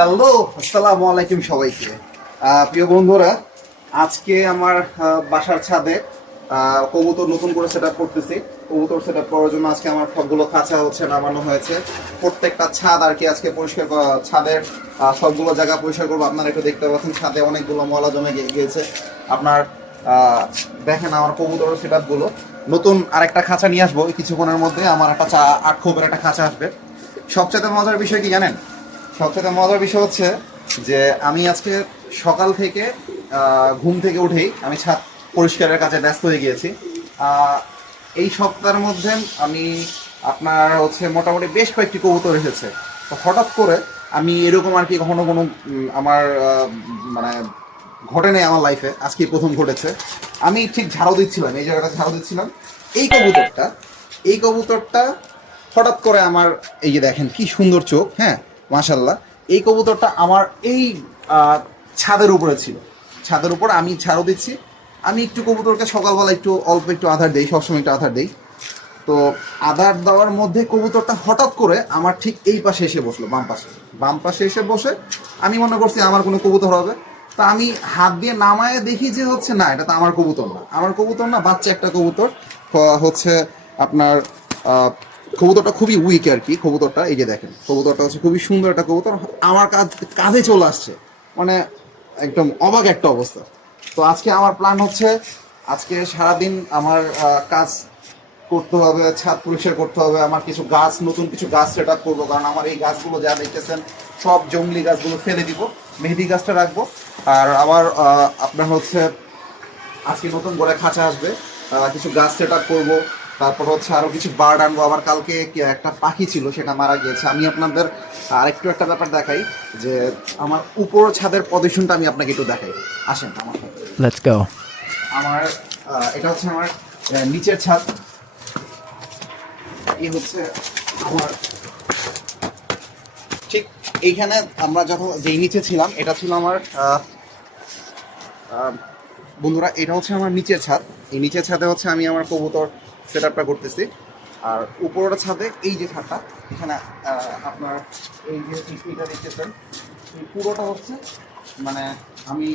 Hello, আসসালামু আলাইকুম সবাইকে। প্রিয় বন্ধুরা, আজকে আমার বাসার ছাদে কবুতর নতুন করে সেট আপ করতেছি। কবুতর সেট আপ করার জন্য আজকে আমার সবগুলো খাঁচা নামানো হয়েছে। প্রত্যেকটা ছাদ আর কি আজকে পরিষ্কার ছাদের সবগুলো জায়গা পরিষ্কার করবো। আপনারা একটু দেখতে পাচ্ছেন ছাদে অনেকগুলো ময়লা জমে গিয়েছে। আপনার দেখেন আমার কবুতর সেট আপ গুলো। নতুন আরেকটা খাঁচা নিয়ে আসবো কিছুক্ষণের মধ্যে। আমার একটা 8 খোপের একটা খাঁচা আসবে। সবচেয়ে মজার বিষয় কি জানেন? সবচেয়ে মজার বিষয় হচ্ছে যে আমি আজকে সকাল থেকে ঘুম থেকে উঠেই আমি ছাদ পরিষ্কারের কাজে ব্যস্ত হয়ে গিয়েছি। এই সপ্তাহের মধ্যে আমি আপনার মোটামুটি বেশ কয়েকটি কবুতর এসেছে। তো হঠাৎ করে আমি এরকম আর কি কখনো কোনো আমার মানে ঘটে নেই আমার লাইফে, আজকে প্রথম ঘটেছে। আমি ঠিক ঝাড়ু দিচ্ছিলাম, এই জায়গাটা ঝাড়ু দিচ্ছিলাম, এই কবুতরটা হঠাৎ করে আমার, এই যে দেখেন কি সুন্দর চোখ, হ্যাঁ মাশাল্লাহ। এই কবুতরটা আমার এই ছাদের উপরে ছিল। ছাদের উপর আমি ঝাড়ু দিচ্ছি, আমি একটু কবুতরকে সকালবেলা অল্প একটু আধার দিই, সবসময় একটু আধার দিই। তো আধার দেওয়ার মধ্যে কবুতরটা হঠাৎ করে আমার ঠিক এই পাশে এসে বসলো, বাম পাশে এসে বসে আমি মনে করছি আমার কোনো কবুতর হবে। তা আমি হাত দিয়ে নামায় দেখি যে না, এটা তো আমার কবুতর না, বাচ্চা একটা কবুতর হচ্ছে আপনার কবুতরটা খুবই উইক আর কি। কবুতরটা এই যে দেখেন, কবুতরটা খুবই সুন্দর একটা কবুতর, আমার কাঁধে চলে আসছে, মানে একদম অবাক একটা অবস্থা। তো আজকে আমার প্ল্যান হচ্ছে আজকে সারাদিন আমার কাজ করতে হবে, ছাদ পরিষ্কার করতে হবে, আমার নতুন কিছু গাছ সেট আপ করবো। কারণ আমার এই গাছগুলো যা দেখতেছেন সব জংলি গাছগুলো ফেলে দিব, মেহেদি গাছটা রাখবো। আর আবার আপনার আজকে নতুন করে খাঁচা আসবে, কিছু গাছ সেট আপ করবো। তারপর আরো কিছু বার্ড আনবো। আবার কালকে একটা পাখি ছিল, সেটা মারা গিয়েছে। আমি আপনাদের আরেকটু একটা ব্যাপার দেখাই, যে আমার উপর ছাদের পজিশনটা আমি আপনাকে একটু দেখাই, আসেন আমার সাথে। Let's go. আমার এটা আমার নিচের ছাদ। এই আমার ঠিক এইখানে আমরা যখন যেই নিচে ছিলাম, এটা ছিল আমার বন্ধুরা, এটা আমার নিচের ছাদ। এই নিচের ছাদে আমি আমার কবুতর সেট আপটা করতেছি। আর উপরের ছাদে এই যে ছাদটা, এখানে আপনার এই যে এটা দেখতেছেন, এই পুরোটা মানে আমি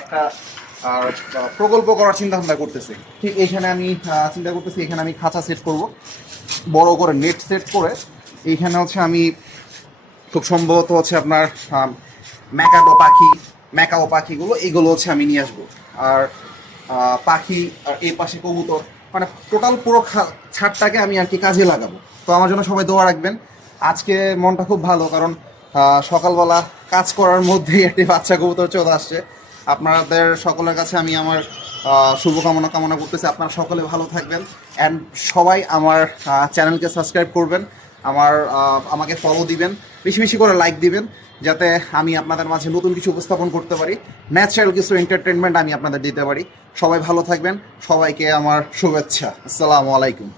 একটা প্রকল্প করার চিন্তা ভাবনা করতেছি। ঠিক এইখানে আমি চিন্তা করতেছি, এখানে আমি খাঁচা সেট করব, বড় করে নেট সেট করে। এইখানে আমি খুব সম্ভবত আপনার ম্যাকাও পাখিগুলো এইগুলো আমি নিয়ে আসবো। আর পাখি আর এই পাশে কবুতর, মানে টোটাল পুরো ছাদটাকে আমি আর কি কাজে লাগাবো। তো আমার জন্য সবাই দোয়া রাখবেন। আজকে মনটা খুব ভালো, কারণ সকালবেলা কাজ করার মধ্যেই একটি বাচ্চা কবুতর চলে আসছে। আপনাদের সকলের কাছে আমি আমার শুভকামনা কামনা করতেছি। আপনারা সকলে ভালো থাকবেন, অ্যান্ড সবাই আমার চ্যানেলকে সাবস্ক্রাইব করবেন, আমাকে ফলো দিবেন, বেশি বেশি করে লাইক দিবেন, যাতে আমি আপনাদের মাঝে নতুন কিছু উপস্থাপন করতে পারি, ন্যাচারাল কিছু এন্টারটেনমেন্ট আমি আপনাদের দিতে পারি। সবাই ভালো থাকবেন, সবাইকে আমার শুভেচ্ছা। আসসালামু আলাইকুম।